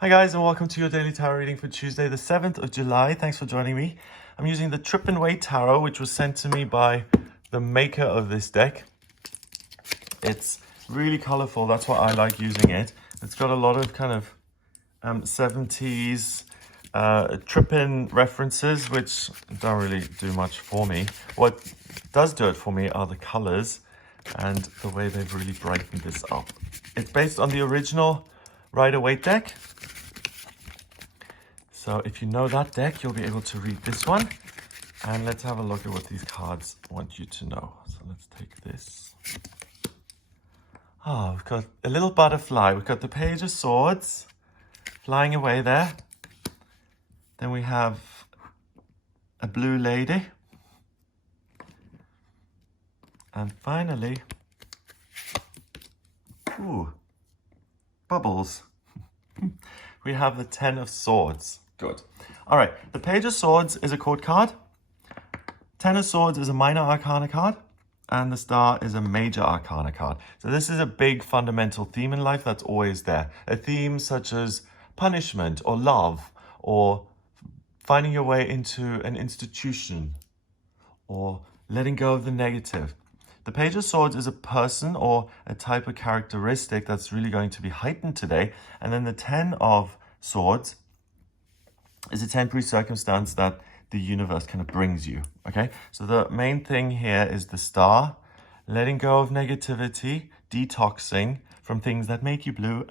Hi guys, and welcome to your daily tarot reading for Tuesday the 7th of July. Thanks for joining me. I'm using the Trip and Wait Tarot, which was sent to me by the maker of this deck. It's really colorful, that's why I like using it. It's got a lot of kind of 70s trip-in references, which don't really do much for me. What does do it for me are the colors and the way they've really brightened this up. It's based on the original Rider-Waite deck. So if you know that deck, you'll be able to read this one. And let's have a look at what these cards want you to know. So let's take this. Oh, we've got a little butterfly. We've got the Page of Swords flying away there. Then we have a blue lady. And finally, ooh, bubbles. We have the Ten of Swords. Good. All right, the Page of Swords is a court card. Ten of Swords is a minor arcana card. And the Star is a major arcana card. So this is a big fundamental theme in life that's always there. A theme such as punishment or love or finding your way into an institution or letting go of the negative. The Page of Swords is a person or a type of characteristic that's really going to be heightened today. And then the Ten of Swords is a temporary circumstance that the universe kind of brings you, okay? So the main thing here is the Star, letting go of negativity, detoxing from things that make you blue,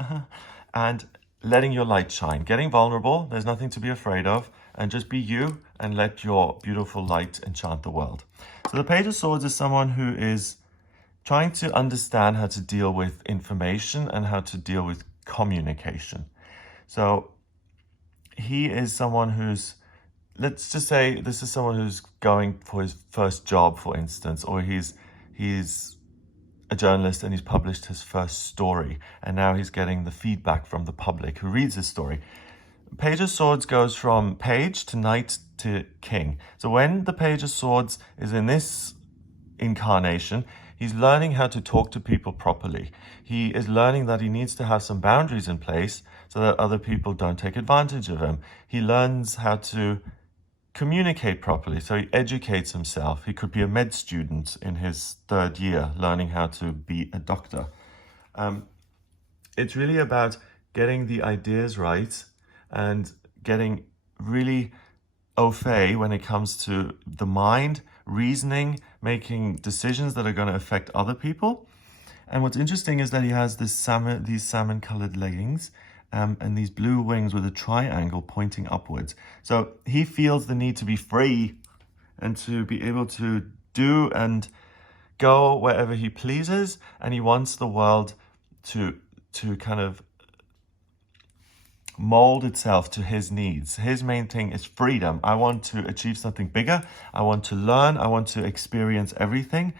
and letting your light shine, getting vulnerable, there's nothing to be afraid of, and just be you and let your beautiful light enchant the world. So the Page of Swords is someone who is trying to understand how to deal with information and how to deal with communication. So he is someone who's, let's just say this is someone who's going for his first job, for instance, or he's a journalist and he's published his first story, and now he's getting the feedback from the public who reads his story. Page of Swords goes from page to knight to king. So when the Page of Swords is in this incarnation, he's learning how to talk to people properly. He is learning that he needs to have some boundaries in place so that other people don't take advantage of him. He learns how to communicate properly, so he educates himself. He could be a med student in his third year, learning how to be a doctor. It's really about getting the ideas right and getting really au fait when it comes to the mind, reasoning, making decisions that are going to affect other people. And what's interesting is that he has these salmon-colored leggings and these blue wings with a triangle pointing upwards. So he feels the need to be free and to be able to do and go wherever he pleases. And he wants the world to kind of mold itself to his needs. His main thing is freedom. I want to achieve something bigger. I want to learn. I want to experience everything.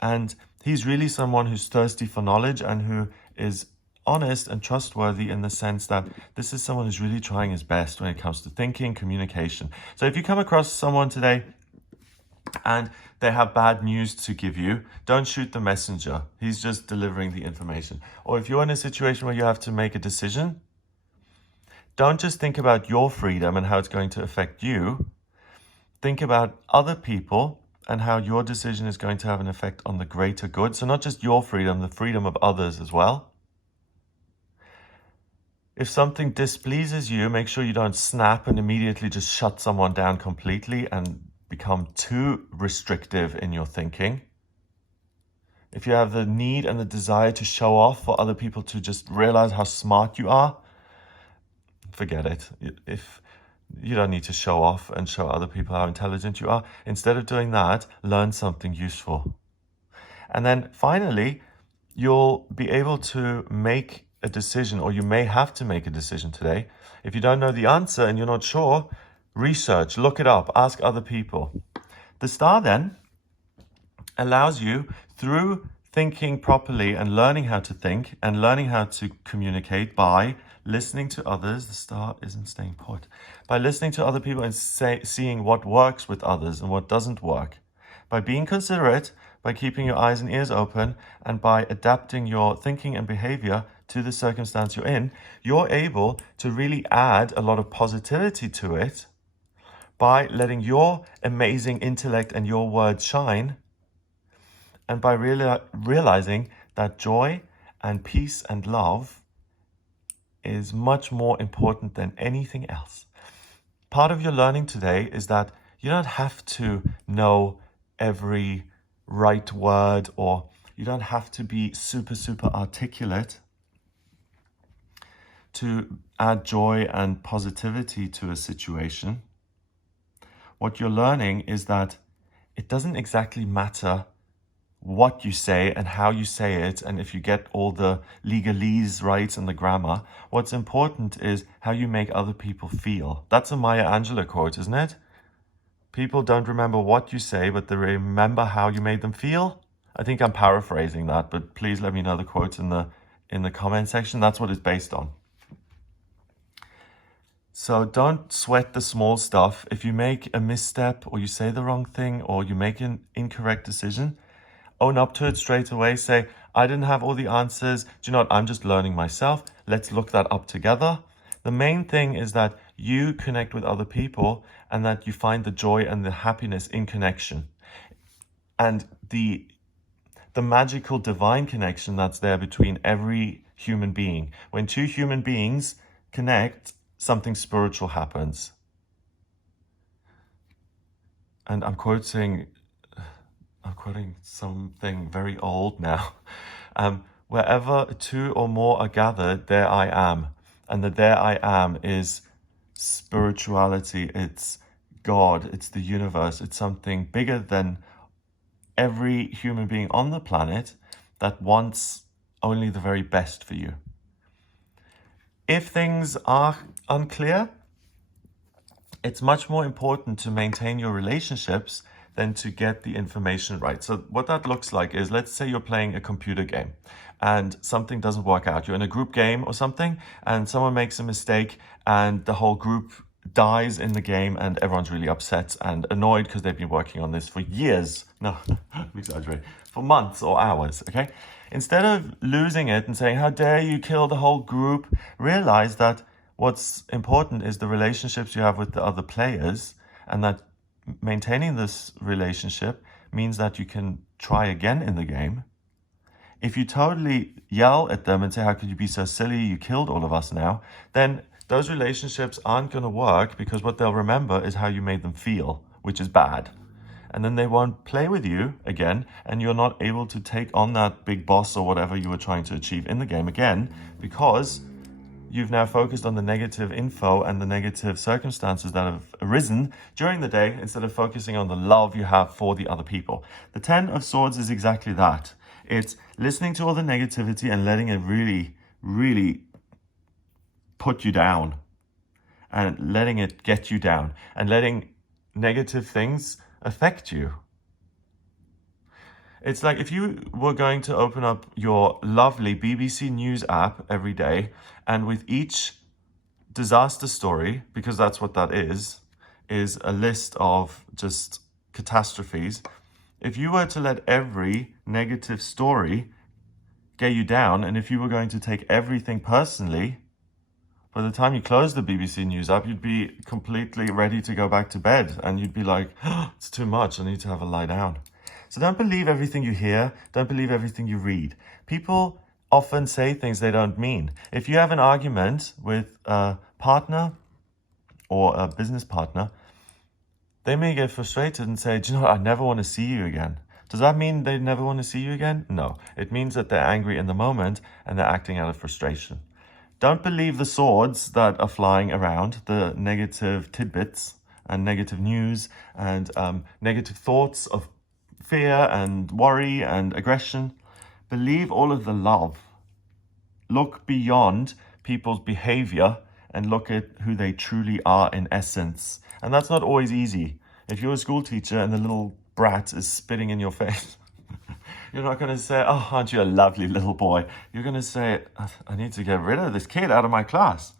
And he's really someone who's thirsty for knowledge and who is honest and trustworthy in the sense that this is someone who's really trying his best when it comes to thinking, communication. So if you come across someone today and they have bad news to give you, don't shoot the messenger. He's just delivering the information. Or if you're in a situation where you have to make a decision, don't just think about your freedom and how it's going to affect you. Think about other people and how your decision is going to have an effect on the greater good. So not just your freedom, the freedom of others as well. If something displeases you, make sure you don't snap and immediately just shut someone down completely and become too restrictive in your thinking. If you have the need and the desire to show off for other people to just realize how smart you are, forget it. If you don't need to show off and show other people how intelligent you are, instead of doing that, learn something useful. And then finally, you'll be able to make a decision, or you may have to make a decision today. If you don't know the answer and you're not sure, research, look it up, ask other people. The Star then allows you, through thinking properly and learning how to think and learning how to communicate by listening to others. The Star isn't staying put. By listening to other people and seeing what works with others and what doesn't work. By being considerate, by keeping your eyes and ears open, and by adapting your thinking and behavior to the circumstance you're in, you're able to really add a lot of positivity to it by letting your amazing intellect and your words shine, and by realizing that joy and peace and love is much more important than anything else. Part of your learning today is that you don't have to know every right word, or you don't have to be super articulate to add joy and positivity to a situation. What you're learning is that it doesn't exactly matter what you say and how you say it, and if you get all the legalese right and the grammar. What's important is how you make other people feel. That's a Maya Angelou quote, isn't it? People don't remember what you say, but they remember how you made them feel. I think I'm paraphrasing that, but please let me know the quote in the comment section. That's what it's based on. So don't sweat the small stuff. If you make a misstep, or you say the wrong thing, or you make an incorrect decision, own up to it straight away. Say, I didn't have all the answers. Do you know what? I'm just learning myself. Let's look that up together. The main thing is that you connect with other people, and that you find the joy and the happiness in connection. And the magical divine connection that's there between every human being. When two human beings connect, something spiritual happens. And I'm quoting something very old now. Wherever two or more are gathered, there I am. And the there I am is spirituality. It's God. It's the universe. It's something bigger than every human being on the planet that wants only the very best for you. If things are unclear, it's much more important to maintain your relationships than to get the information right. So what that looks like is, let's say you're playing a computer game and something doesn't work out. You're in a group game or something, and someone makes a mistake and the whole group dies in the game, and everyone's really upset and annoyed because they've been working on this for years. No, I'm exaggerating. For months or hours, okay? Instead of losing it and saying, how dare you kill the whole group, realize that what's important is the relationships you have with the other players, and that maintaining this relationship means that you can try again in the game. If you totally yell at them and say, how could you be so silly, you killed all of us now, then those relationships aren't going to work, because what they'll remember is how you made them feel, which is bad. And then they won't play with you again, and you're not able to take on that big boss or whatever you were trying to achieve in the game again, because you've now focused on the negative info and the negative circumstances that have arisen during the day, instead of focusing on the love you have for the other people. The 10 of Swords is exactly that. It's listening to all the negativity and letting it really put you down, and letting it get you down, and letting negative things affect you. It's like if you were going to open up your lovely BBC News app every day, and with each disaster story, because that's what that is a list of just catastrophes. If you were to let every negative story get you down, and if you were going to take everything personally, by the time you close the BBC News app, you'd be completely ready to go back to bed, and you'd be like, oh, it's too much, I need to have a lie down. So don't believe everything you hear, don't believe everything you read. People often say things they don't mean. If you have an argument with a partner or a business partner, they may get frustrated and say, do you know what, I never want to see you again. Does that mean they never want to see you again? No. It means that they're angry in the moment and they're acting out of frustration. Don't believe the swords that are flying around, the negative tidbits and negative news and negative thoughts of fear and worry and aggression. Believe all of the love. Look beyond people's behavior and look at who they truly are in essence. And that's not always easy. If you're a school teacher and the little brat is spitting in your face, you're not going to say, oh, aren't you a lovely little boy? You're going to say, I need to get rid of this kid out of my class.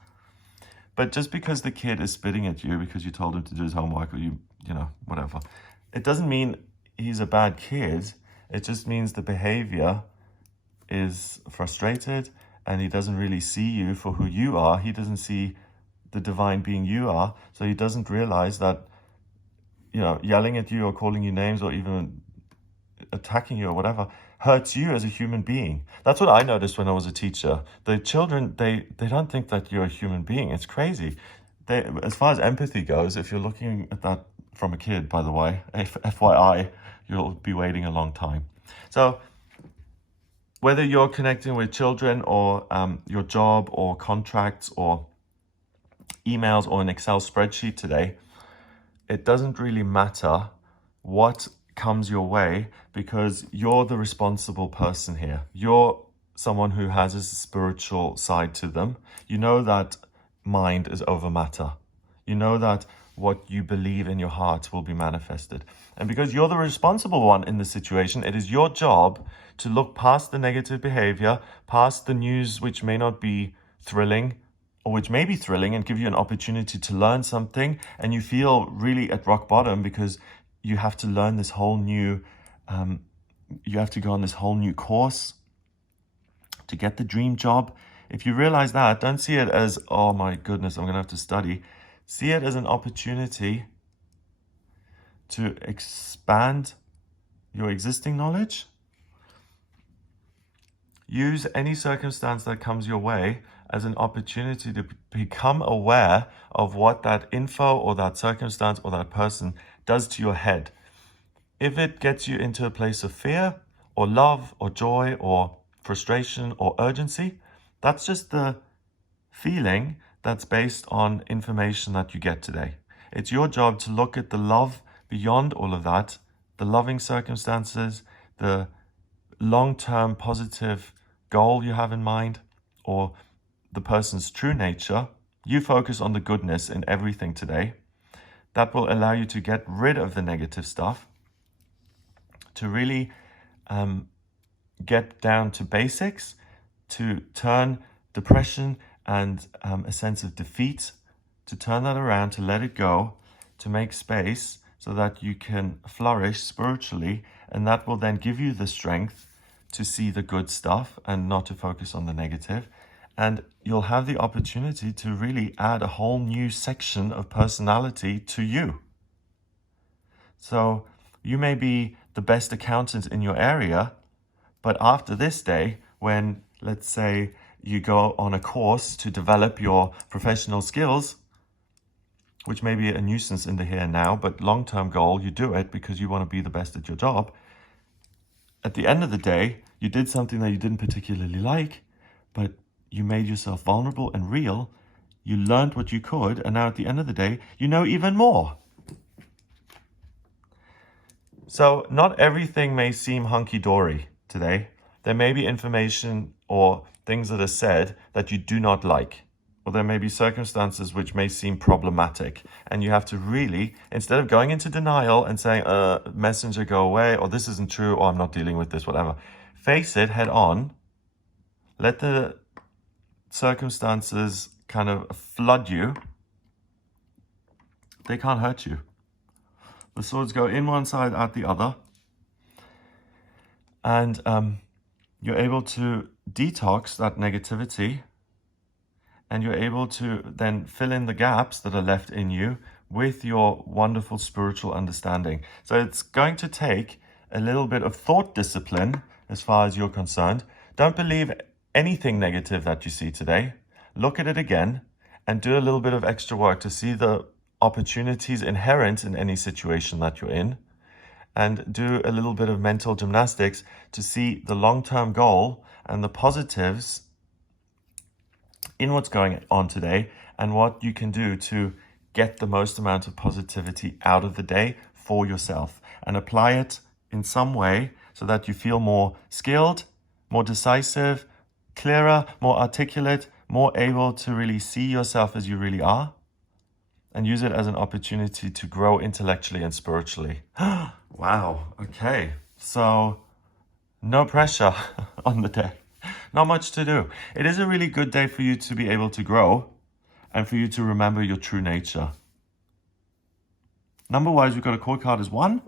But just because the kid is spitting at you because you told him to do his homework, or you know, whatever, it doesn't mean he's a bad kid. It just means the behavior is frustrated and he doesn't really see you for who you are. He doesn't see the divine being you are. So he doesn't realize that, you know, yelling at you or calling you names or even attacking you or whatever hurts you as a human being. That's what I noticed when I was a teacher. The children, they don't think that you're a human being. It's crazy. As far as empathy goes, if you're looking at that from a kid, by the way, FYI, you'll be waiting a long time. So whether you're connecting with children or your job or contracts or emails or an Excel spreadsheet today, it doesn't really matter what comes your way, because you're the responsible person here. You're someone who has a spiritual side to them. You know that mind is over matter. You know that what you believe in your heart will be manifested. And because you're the responsible one in the situation, it is your job to look past the negative behavior, past the news which may not be thrilling, or which may be thrilling and give you an opportunity to learn something, and you feel really at rock bottom because you have to learn this whole new, you have to go on this whole new course to get the dream job. If you realize that, don't see it as, oh my goodness, I'm going to have to study. See it as an opportunity to expand your existing knowledge. Use any circumstance that comes your way as an opportunity to become aware of what that info or that circumstance or that person does to your head. If it gets you into a place of fear or love or joy or frustration or urgency, that's just the feeling that's based on information that you get today. It's your job to look at the love beyond all of that, the loving circumstances, the long-term positive goal you have in mind, or the person's true nature. You focus on the goodness in everything today. That will allow you to get rid of the negative stuff, to really get down to basics, to turn depression and a sense of defeat, to turn that around, to let it go, to make space so that you can flourish spiritually, and that will then give you the strength to see the good stuff and not to focus on the negative. And you'll have the opportunity to really add a whole new section of personality to you. So you may be the best accountant in your area, but after this day, when, let's say, you go on a course to develop your professional skills, which may be a nuisance in the here and now, but long-term goal, you do it because you want to be the best at your job. At the end of the day, you did something that you didn't particularly like, but you made yourself vulnerable and real. You learned what you could, and now at the end of the day, you know even more. So not everything may seem hunky-dory today. There may be information or things that are said that you do not like, or there may be circumstances which may seem problematic, and you have to really, instead of going into denial and saying, messenger, go away, or this isn't true, or I'm not dealing with this, whatever, face it head on. Let the circumstances kind of flood you. They can't hurt you. The swords go in one side, out the other. And you're able to detox that negativity, and you're able to then fill in the gaps that are left in you with your wonderful spiritual understanding. So it's going to take a little bit of thought discipline as far as you're concerned. Don't believe anything negative that you see today. Look at it again and do a little bit of extra work to see the opportunities inherent in any situation that you're in, and do a little bit of mental gymnastics to see the long-term goal and the positives in what's going on today, and what you can do to get the most amount of positivity out of the day for yourself, and apply it in some way so that you feel more skilled, more decisive, clearer, more articulate, more able to really see yourself as you really are, and use it as an opportunity to grow intellectually and spiritually. Wow, okay. So no pressure on the day. Not much to do. It is a really good day for you to be able to grow and for you to remember your true nature. Number-wise, we've got a core card as 1.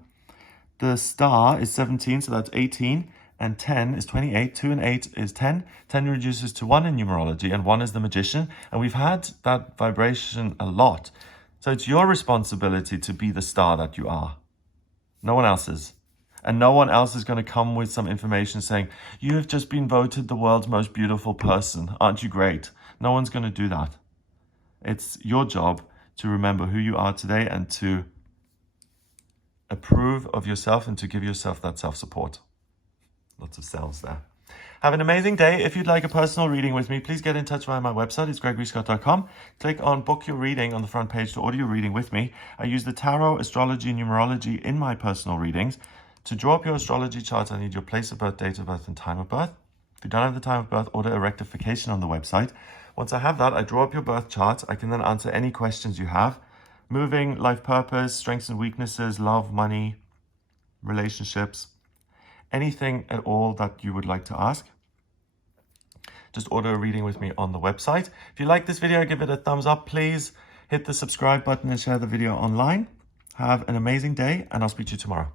The star is 17, so that's 18. and 10 is 28. 2 and 8 is 10. 10 reduces to 1 in numerology, and 1 is the magician. And we've had that vibration a lot. So it's your responsibility to be the star that you are. No one else's. And no one else is going to come with some information saying, you have just been voted the world's most beautiful person. Aren't you great? No one's going to do that. It's your job to remember who you are today and to approve of yourself and to give yourself that self-support. Lots of selves there. Have an amazing day. If you'd like a personal reading with me, please get in touch via my website. It's gregoryscott.com. Click on book your reading on the front page to order your reading with me. I use the tarot, astrology, numerology in my personal readings. To draw up your astrology chart, I need your place of birth, date of birth, and time of birth. If you don't have the time of birth, order a rectification on the website. Once I have that, I draw up your birth chart. I can then answer any questions you have. Moving, life purpose, strengths and weaknesses, love, money, relationships, anything at all that you would like to ask. Just order a reading with me on the website. If you like this video, give it a thumbs up. Please hit the subscribe button and share the video online. Have an amazing day, and I'll speak to you tomorrow.